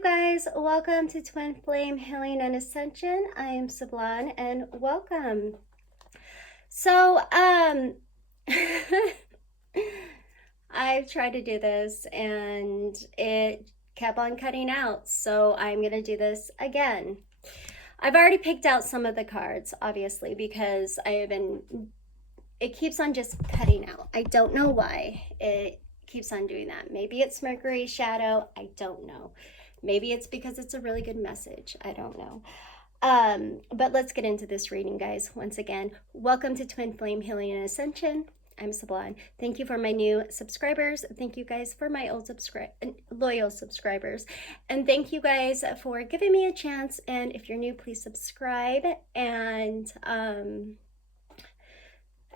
you guys, welcome to Twin Flame Healing and Ascension. I am Sublime and welcome. So, I've tried to do this and it kept on cutting out, so I'm gonna do this again. I've already picked out some of the cards, obviously, because it keeps on just cutting out. I don't know why it keeps on doing that. Maybe it's Mercury shadow, I don't know. Maybe it's because it's a really good message, I don't know. But let's get into this reading, guys. Once again, welcome to Twin Flame Healing and Ascension. I'm Sublime. Thank you for my new subscribers. Thank you guys for my old loyal subscribers. And thank you guys for giving me a chance. And if you're new, please subscribe. And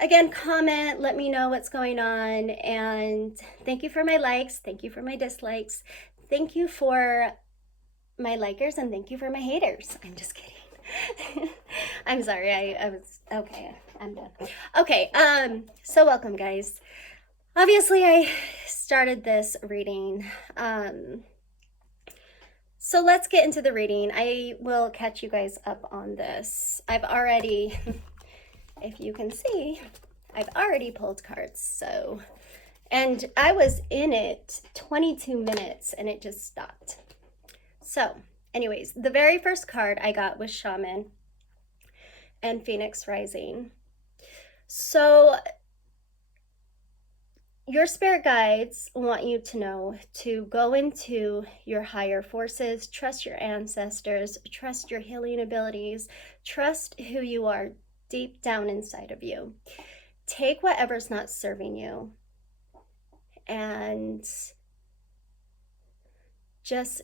again, comment, let me know what's going on. And thank you for my likes. Thank you for my dislikes. Thank you for my likers and thank you for my haters. I'm just kidding. I'm sorry. I was okay. I'm done. Okay. So welcome, guys. Obviously, I started this reading. So let's get into the reading. I will catch you guys up on this. I've already, if you can see, I've already pulled cards. So, and I was in it 22 minutes and it just stopped. So, anyways, the very first card I got was Shaman and Phoenix Rising. So, your spirit guides want you to know to go into your higher forces, trust your ancestors, trust your healing abilities, trust who you are deep down inside of you. Take whatever's not serving you and just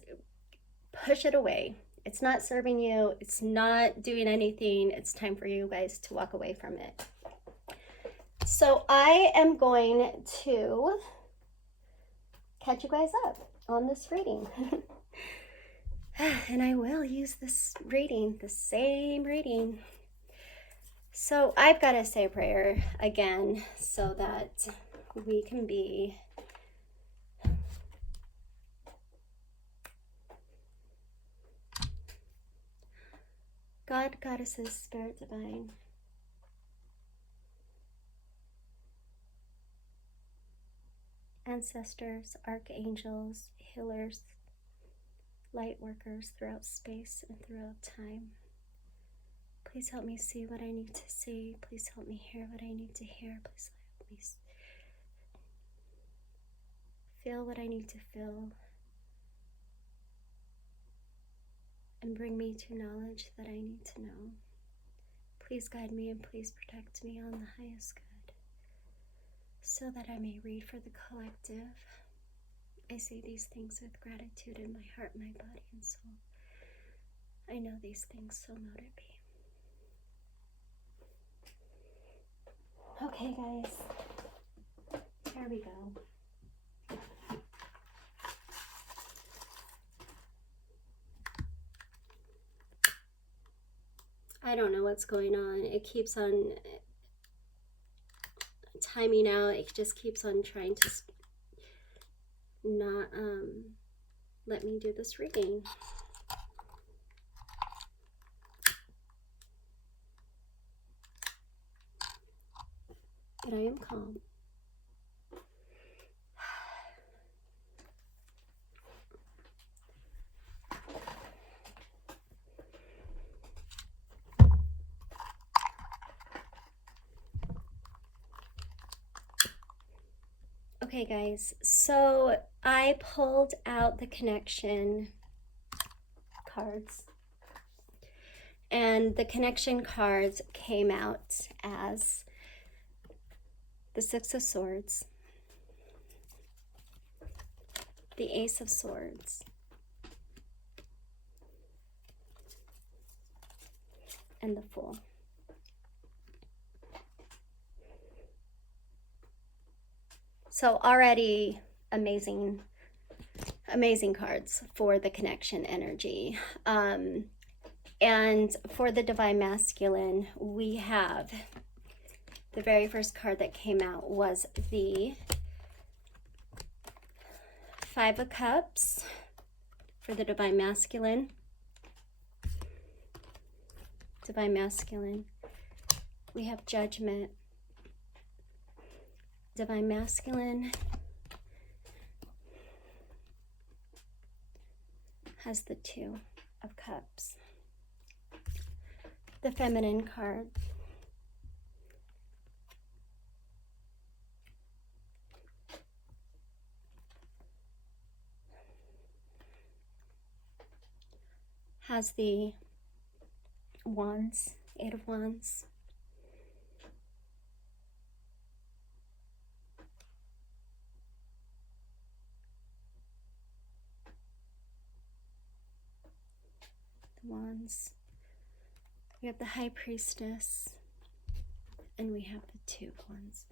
push it away. It's not serving you. It's not doing anything. It's time for you guys to walk away from it. So I am going to catch you guys up on this reading. And I will use this reading, the same reading. So I've got to say a prayer again so that we can be God, Goddesses, Spirit Divine. Ancestors, archangels, healers, light workers throughout space and throughout time. Please help me see what I need to see. Please help me hear what I need to hear. Please help me feel what I need to feel. And bring me to knowledge that I need to know. Please guide me and please protect me on the highest good, so that I may read for the collective. I say these things with gratitude in my heart, my body, and soul. I know these things, so mote it be. Okay, guys, here we go. I don't know what's going on. It keeps on timing out. It just keeps on trying to not let me do this reading. But I am calm. Okay, guys, so I pulled out the connection cards, and the connection cards came out as the Six of Swords, the Ace of Swords, and the Fool. So already amazing cards for the connection energy. And for the Divine Masculine, we have the very first card that came out was the Five of Cups for the Divine Masculine. Divine Masculine. We have Judgment. Divine Masculine has the Two of Cups. The Feminine card. Has the Wands, Eight of Wands. The Wands. We have the High Priestess, and we have the Two of Wands.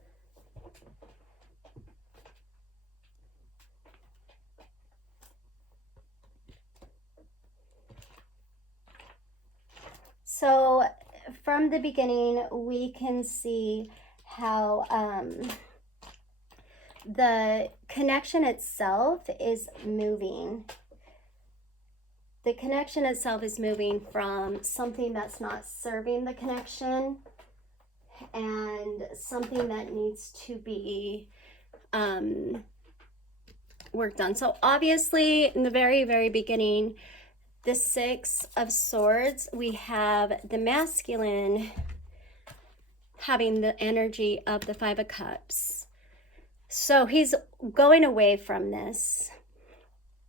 So from the beginning, we can see how the connection itself is moving. The connection itself is moving from something that's not serving the connection and something that needs to be worked on. So obviously, in the very, very beginning, the Six of Swords, we have the masculine having the energy of the Five of Cups. So he's going away from this.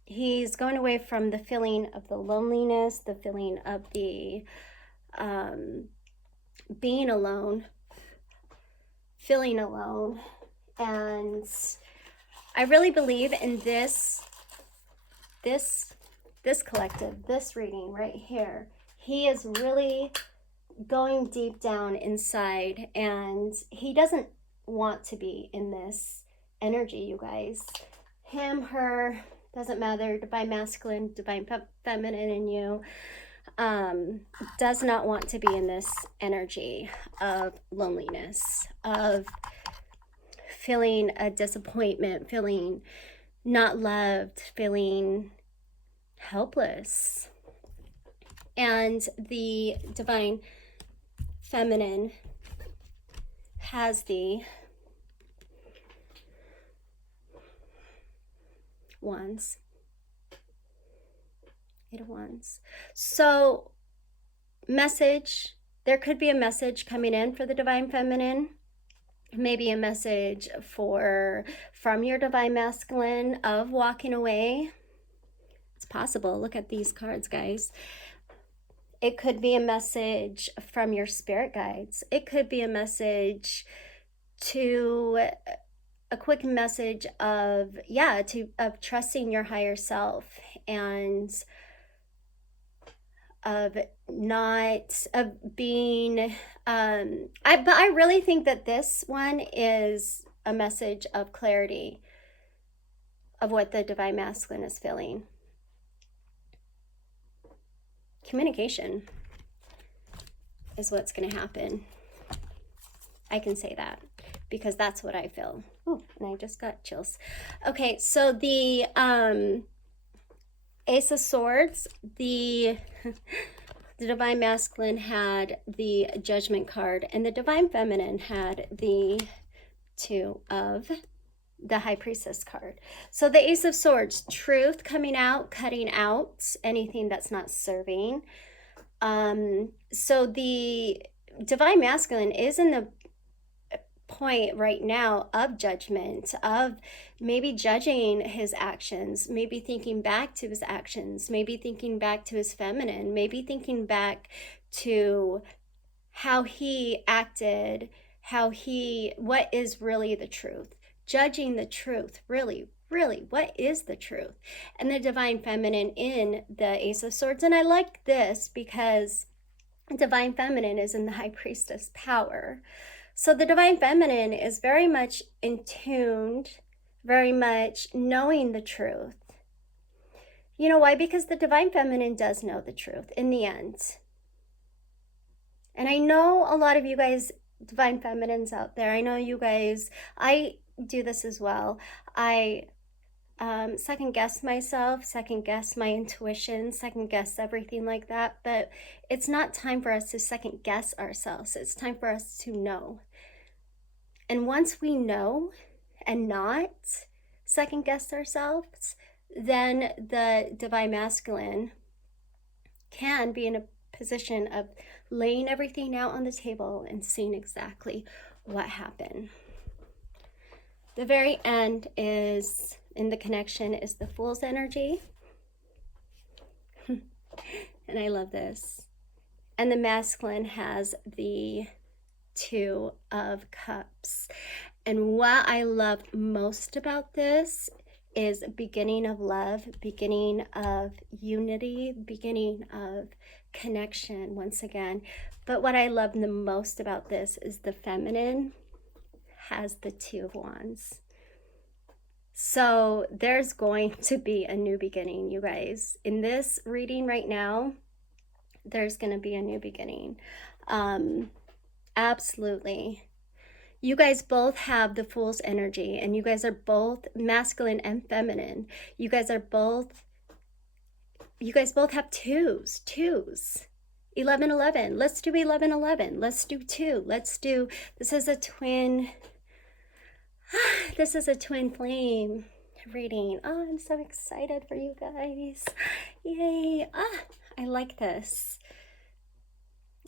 He's going away from the feeling of the loneliness, the feeling of the being alone, feeling alone. And I really believe in this collective, this reading right here. He is really going deep down inside, and he doesn't want to be in this energy, you guys. Him, her, doesn't matter. Divine Masculine, Divine Feminine in you does not want to be in this energy of loneliness, of feeling a disappointment, feeling not loved, feeling helpless. And the Divine Feminine has the Wands, Eight of Wands. So message, there could be a message coming in for the Divine Feminine, maybe a message from your Divine Masculine of walking away. It's possible. Look at these cards, guys. It could be a message from your spirit guides. It could be a message a quick message of trusting your higher self, and being but I really think that this one is a message of clarity of what the Divine Masculine is feeling. Communication is what's going to happen. I can say that because that's what I feel. Ooh, and I just got chills. Okay, so the Ace of Swords, the Divine Masculine had the Judgment card, and the Divine Feminine had the Two of the High Priestess card. So the Ace of Swords, truth coming out, cutting out anything that's not serving. So the Divine Masculine is in the point right now of judgment, of maybe judging his actions, maybe thinking back to his actions, maybe thinking back to his feminine, maybe thinking back to how he acted, what is really the truth, judging the truth, really, what is the truth? And the Divine Feminine in the Ace of Swords. And I like this because Divine Feminine is in the High Priestess power. So the Divine Feminine is very much in tuned, very much knowing the truth. You know why? Because the Divine Feminine does know the truth in the end. And I know a lot of you guys, Divine Feminines out there, I know you guys, I do this as well. I second guess myself, second guess my intuition, second guess everything like that. But it's not time for us to second guess ourselves. It's time for us to know. And once we know and not second guess ourselves, then the divine masculine can be in a position of laying everything out on the table and seeing exactly what happened. The very end is, in the connection, is the Fool's energy. And I love this. And the masculine has the Two of Cups. And what I love most about this is beginning of love, beginning of unity, beginning of connection once again. But what I love the most about this is the feminine has the Two of Wands. So there's going to be a new beginning, you guys. In this reading right now, there's going to be a new beginning. Absolutely. You guys both have the Fool's energy, and you guys are both masculine and feminine. You guys both have twos. 11-11. Let's do 11-11. Let's do 2. This is a twin. This is a twin flame reading. Oh, I'm so excited for you guys. Yay. I like this.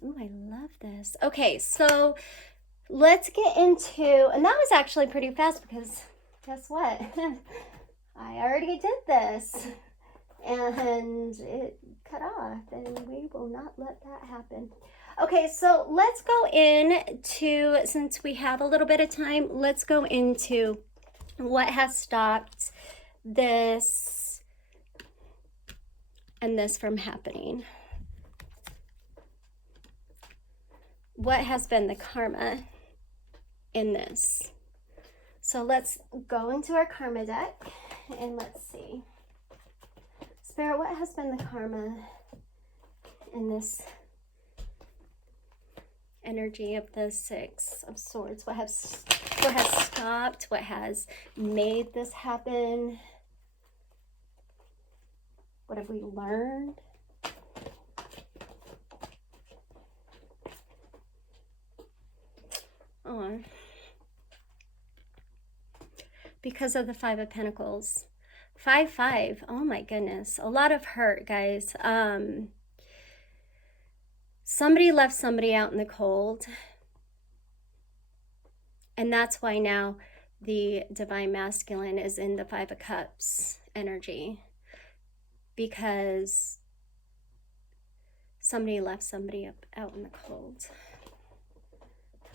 Oh, I love this. Okay, so let's get into, and that was actually pretty fast because guess what? I already did this and it cut off, and we will not let that happen. Okay, so let's go into, since we have a little bit of time, let's go into what has stopped this and this from happening. What has been the karma in this? So let's go into our karma deck and let's see. Spirit, what has been the karma in this energy of the Six of Swords? What has stopped? What has made this happen? What have we learned? Oh, because of the Five of Pentacles. 5-5. Oh my goodness. A lot of hurt, guys. Somebody left somebody out in the cold. And that's why now the divine masculine is in the Five of Cups energy. Because somebody left somebody out in the cold.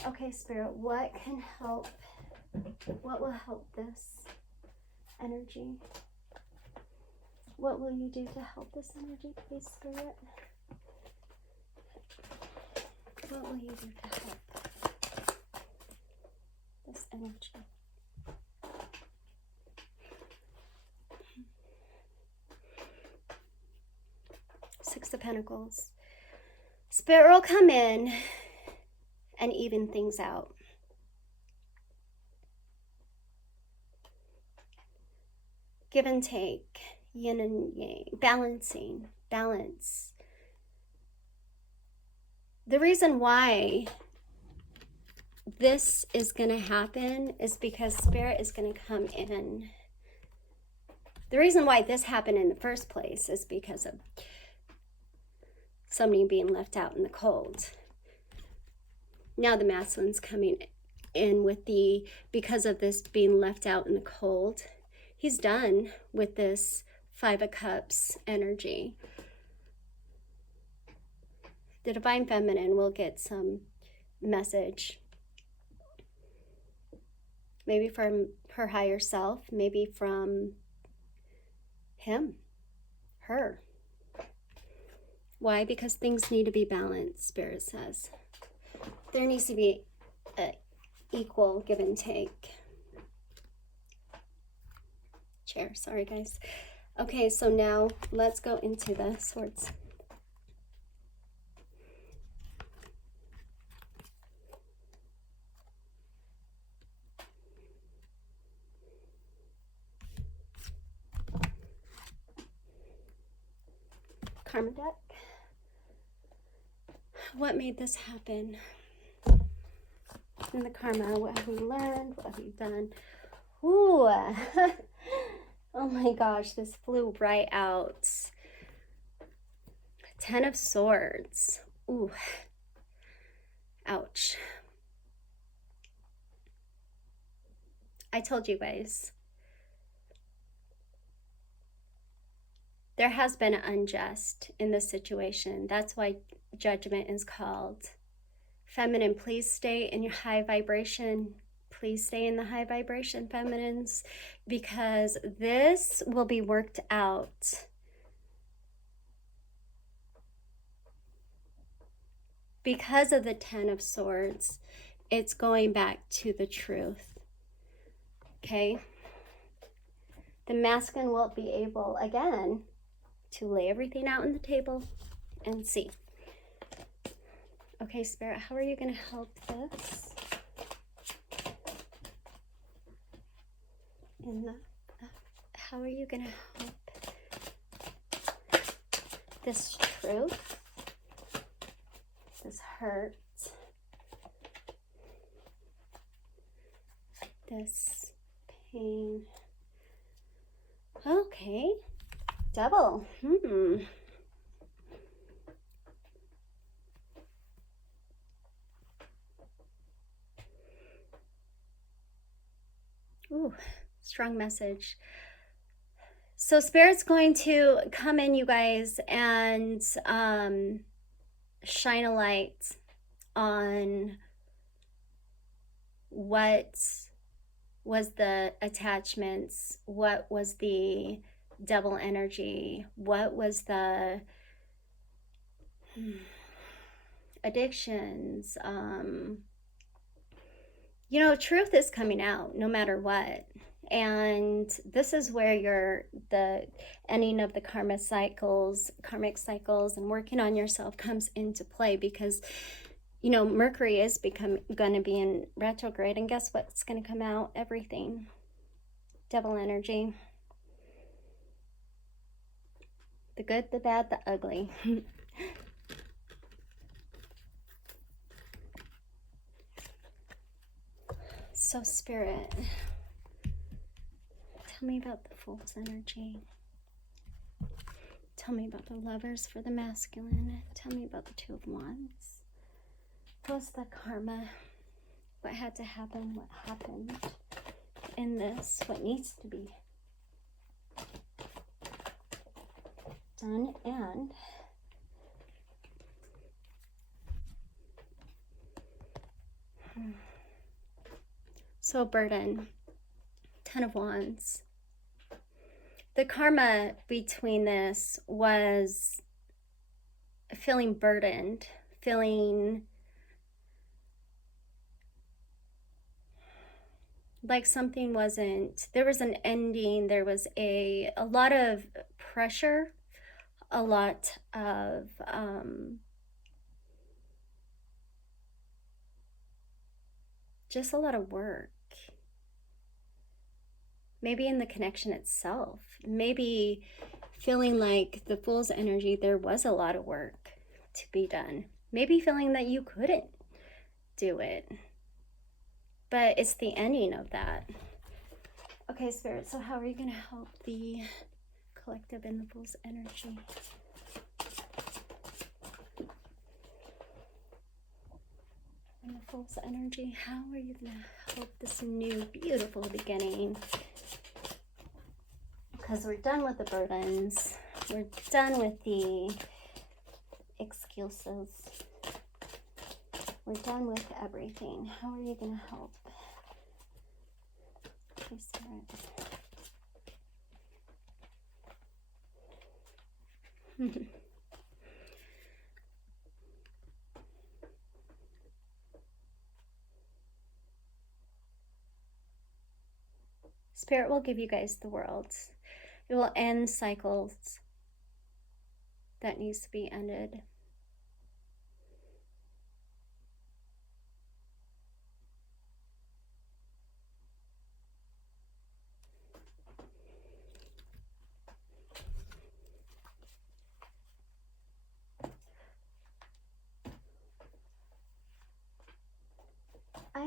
Okay, Spirit, what can help? What will help this energy? What will you do to help this energy, please, Spirit? What will you do to help this energy? Six of Pentacles. Spirit will come in and even things out. Give and take, yin and yang, balancing, balance. The reason why this is going to happen is because Spirit is going to come in. The reason why this happened in the first place is because of somebody being left out in the cold. Now the masculine's coming in with because of this being left out in the cold. He's done with this Five of Cups energy. The divine feminine will get some message. Maybe from her higher self, maybe from him, her. Why? Because things need to be balanced, Spirit says. There needs to be an equal give and take. Chair, sorry guys. Okay, so now let's go into the swords. karma deck. What made this happen? In the karma, what have we learned? What have we done? Ooh. Oh my gosh, this flew right out. 10 of Swords. Ooh. Ouch. I told you guys. There has been unjust in this situation. That's why judgment is called. Feminine, please stay in your high vibration. Please stay in the high vibration, feminines, because this will be worked out. Because of the 10 of Swords, it's going back to the truth. Okay? The masculine will be able, again, to lay everything out on the table and see. Okay, Spirit, how are you going to help this? How are you going to help this truth, this hurt, this pain? Okay, Devil. Ooh, strong message. So Spirit's going to come in, you guys, and shine a light on what was the attachments, what was the devil energy, what was the addictions. You know, truth is coming out no matter what. And this is where the ending of the karmic cycles and working on yourself comes into play, because you know Mercury is going to be in retrograde, and guess what's going to come out? Everything. Devil energy. The good, the bad, the ugly. So Spirit, tell me about the Fool's energy. Tell me about the Lovers for the masculine. Tell me about the Two of Wands. What's the karma? What had to happen? What happened in this? What needs to be done? And so burden. 10 of Wands. The karma between this was feeling burdened, feeling like something wasn't, there was an ending, there was a lot of pressure, a lot of just a lot of work. Maybe in the connection itself, maybe feeling like the Fool's energy, there was a lot of work to be done. Maybe feeling that you couldn't do it, but it's the ending of that. Okay, Spirit, so how are you going to help the collective in the Fool's energy? In the Fool's energy, how are you going to help this new, beautiful beginning? Because we're done with the burdens. We're done with the excuses. We're done with everything. How are you going to help? Okay, Spirit. Spirit will give you guys the world. It will end cycles that needs to be ended.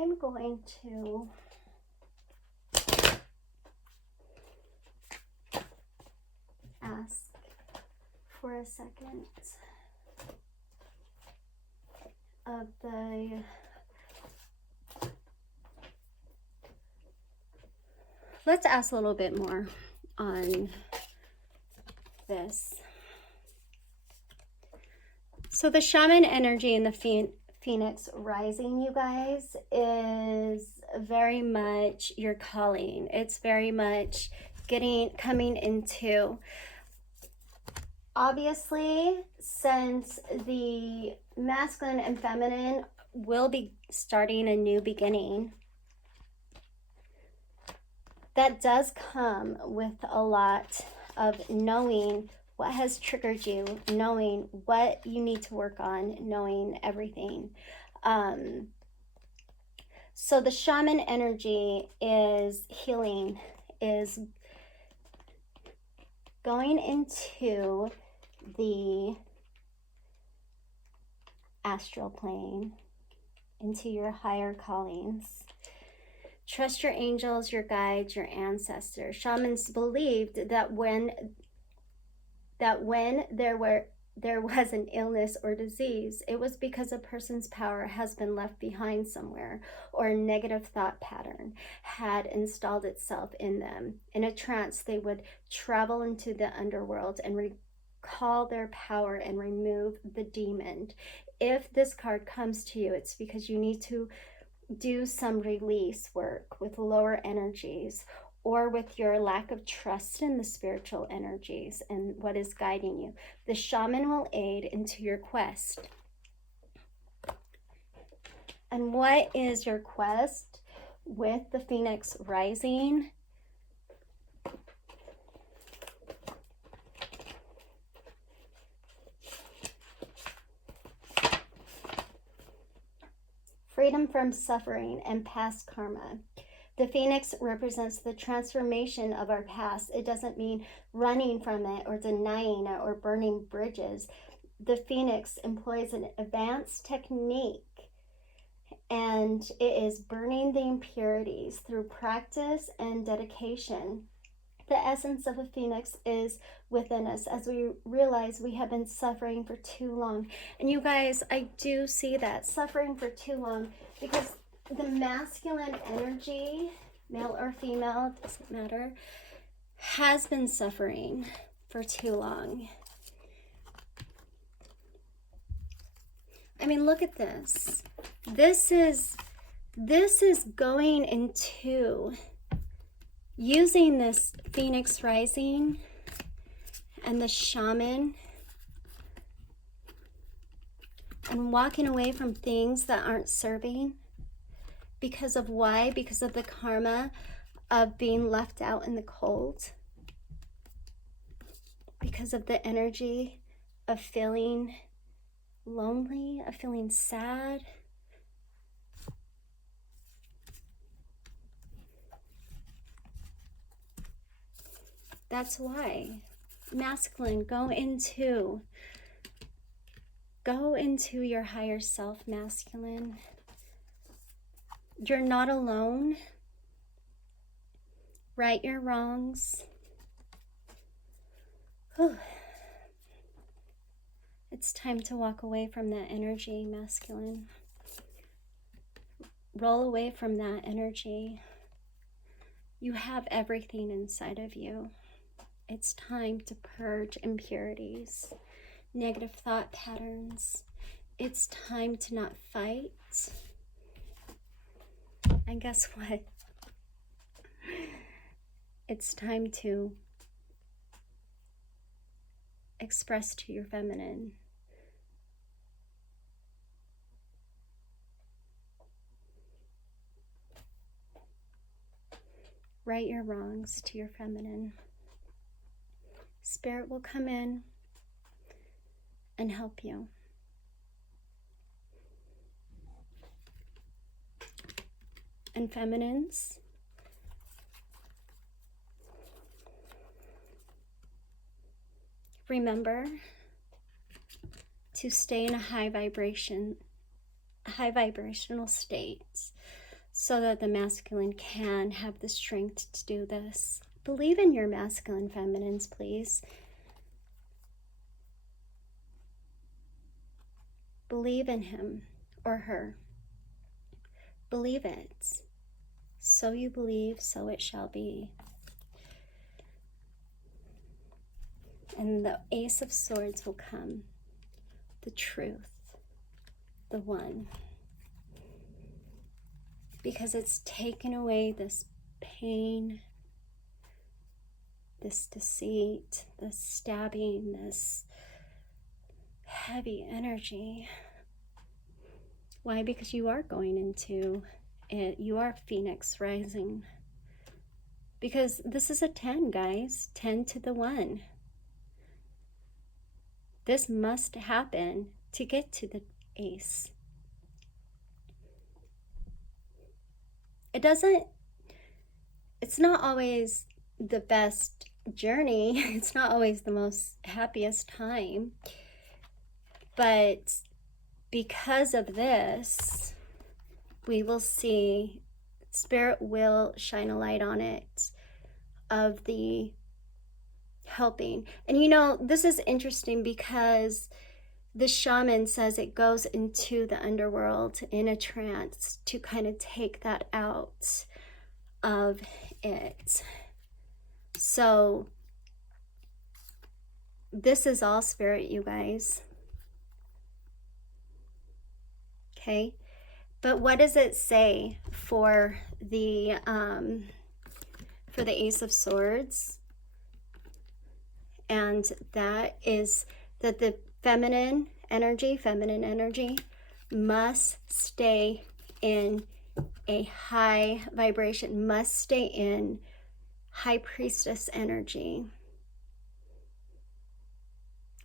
I'm going to ask for a second of the let's ask a little bit more on this. So the shaman energy in the Phoenix rising, you guys, is very much your calling. It's very much coming into, obviously, since the masculine and feminine will be starting a new beginning, that does come with a lot of knowing what has triggered you, knowing what you need to work on, knowing everything. So the shaman energy is healing, is going into the astral plane, into your higher callings. Trust your angels, your guides, your ancestors. Shamans believed that when there was an illness or disease, it was because a person's power has been left behind somewhere, or a negative thought pattern had installed itself in them. In a trance, they would travel into the underworld and recall their power and remove the demon. If this card comes to you, it's because you need to do some release work with lower energies, or with your lack of trust in the spiritual energies and what is guiding you. The shaman will aid into your quest. And what is your quest with the Phoenix rising? Freedom from suffering and past karma. The Phoenix represents the transformation of our past. It doesn't mean running from it or denying it or burning bridges. The Phoenix employs an advanced technique, and it is burning the impurities through practice and dedication. The essence of a Phoenix is within us as we realize we have been suffering for too long. And you guys, I do see that, suffering for too long, because the masculine energy, male or female, doesn't matter, has been suffering for too long. I mean, look at this. This is going into using this Phoenix rising and the shaman and walking away from things that aren't serving. Because of why? Because of the karma of being left out in the cold. Because of the energy of feeling lonely, of feeling sad. That's why. Masculine, go into your higher self, masculine. You're not alone. Right your wrongs. Whew. It's time to walk away from that energy, masculine. Roll away from that energy. You have everything inside of you. It's time to purge impurities, negative thought patterns. It's time to not fight. And guess what? It's time to express to your feminine. Right your wrongs to your feminine. Spirit will come in and help you. And feminines, remember to stay in a high vibrational state. so that the masculine can have the strength to do this. Believe in your masculine feminines, please. Believe in him or her. Believe it. So you believe, so it shall be. And the Ace of Swords will come. The truth. The one. Because it's taken away this pain, this deceit, this stabbing, this heavy energy. Why? Because you are going into it. You are Phoenix rising. Because this is a 10, guys. 10 to the 1. This must happen to get to the Ace. It's not always the best journey. It's not always the most happiest time. But because of this, we will see, Spirit will shine a light on it of the helping. And you know, this is interesting because the shaman says it goes into the underworld in a trance to kind of take that out of it. So this is all spirit, you guys. Okay, but what does it say for the Ace of Swords? And that is that the feminine energy must stay in a high vibration, must stay in high priestess energy.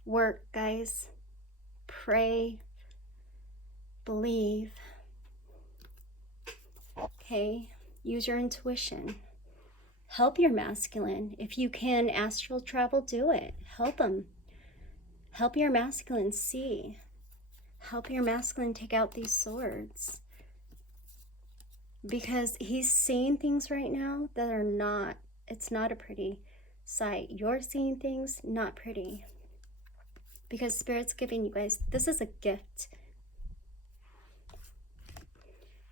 Work, guys. Pray. Believe. Okay, use your intuition. Help your masculine. If you can astral travel, do it. Help them. Help your masculine see. Help your masculine take out these swords. Because he's seeing things right now that are not, it's not a pretty sight. You're seeing things not pretty. Because Spirit's giving you guys, this is a gift.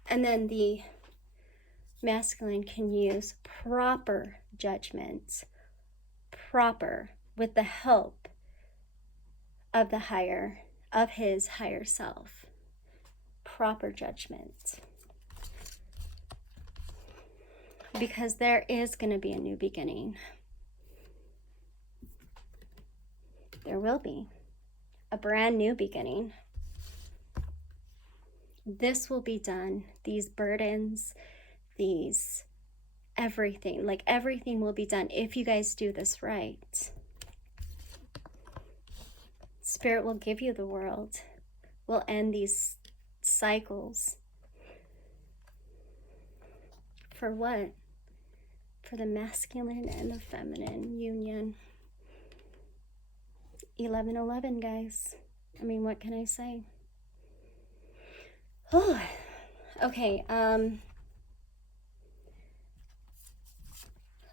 And then the masculine can use proper judgment, proper, with the help of the higher, of his higher self. Proper judgment. Because there is going to be a new beginning. There will be a brand new beginning. This will be done. These burdens, these everything, like everything will be done if you guys do this right. Spirit will give you the world. We'll end these cycles. For what? For the masculine and the feminine union. 11:11, guys. I mean, what can I say? Oh, okay.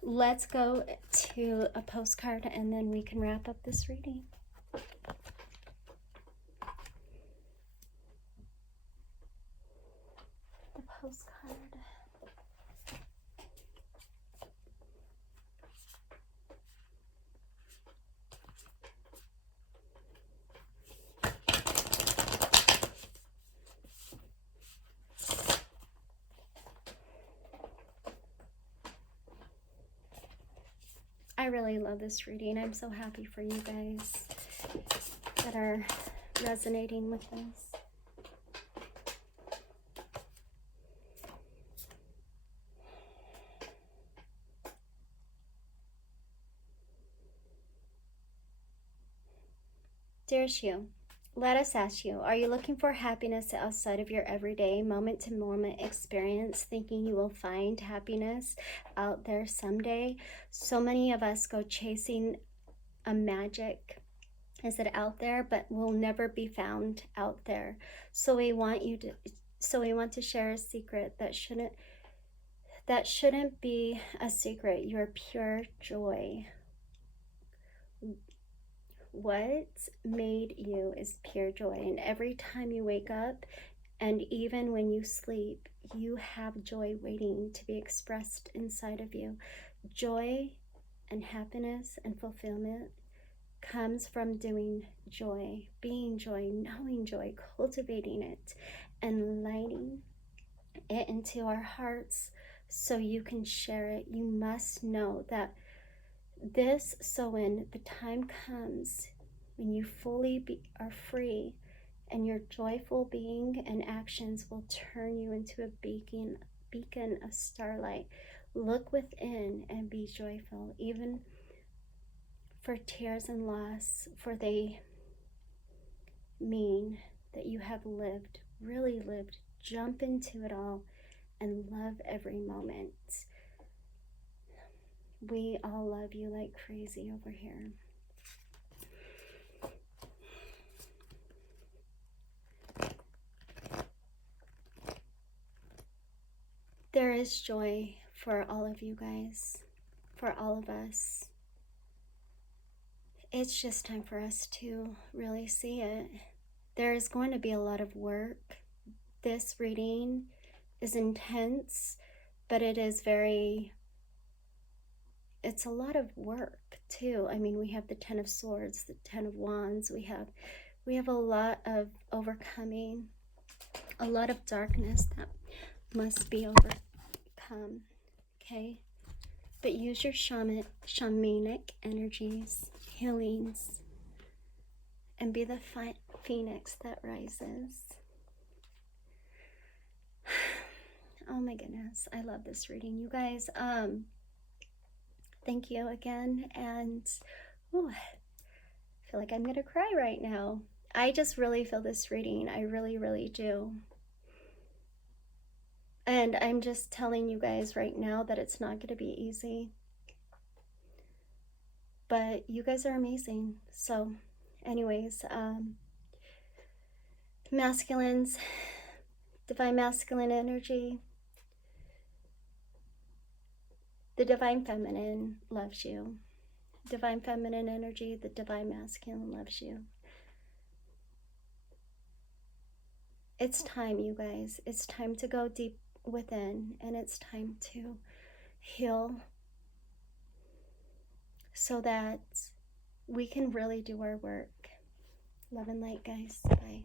Let's go to a postcard and then we can wrap up this reading. The postcard. I really love this reading. I'm so happy for you guys that are resonating with this. Dear Shu, let us ask you, are you looking for happiness outside of your everyday moment-to-moment experience, thinking you will find happiness out there someday? So many of us go chasing a magic. Is it out there, but will never be found out there. So we want you So we want to share a secret that shouldn't be a secret. Your pure joy. What made you is pure joy. And every time you wake up, and even when you sleep, you have joy waiting to be expressed inside of you. Joy and happiness and fulfillment comes from doing joy, being joy, knowing joy, cultivating it, and lighting it into our hearts so you can share it. You must know that this, so when the time comes when you fully are free, and your joyful being and actions will turn you into a beacon of starlight. Look within and be joyful, even for tears and loss, for they mean that you have lived, really lived. Jump into it all and love every moment. We all love you like crazy over here. There is joy for all of you guys, for all of us. It's just time for us to really see it. There is going to be a lot of work. This reading is intense, but it's a lot of work too. I mean, we have the 10 of Swords, the 10 of Wands. We have a lot of overcoming, a lot of darkness that must be overcome, okay? But use your shamanic energies, healings, and be the phoenix that rises. Oh my goodness, I love this reading, you guys. Thank you again, and I feel like I'm gonna cry right now. I just really feel this reading. I really, really do. And I'm just telling you guys right now that it's not gonna be easy. But you guys are amazing. So, anyways, masculines, divine masculine energy, the divine feminine loves you. Divine feminine energy, the divine masculine loves you. It's time, you guys. It's time to go deep within, and it's time to heal so that we can really do our work. Love and light, guys. Bye.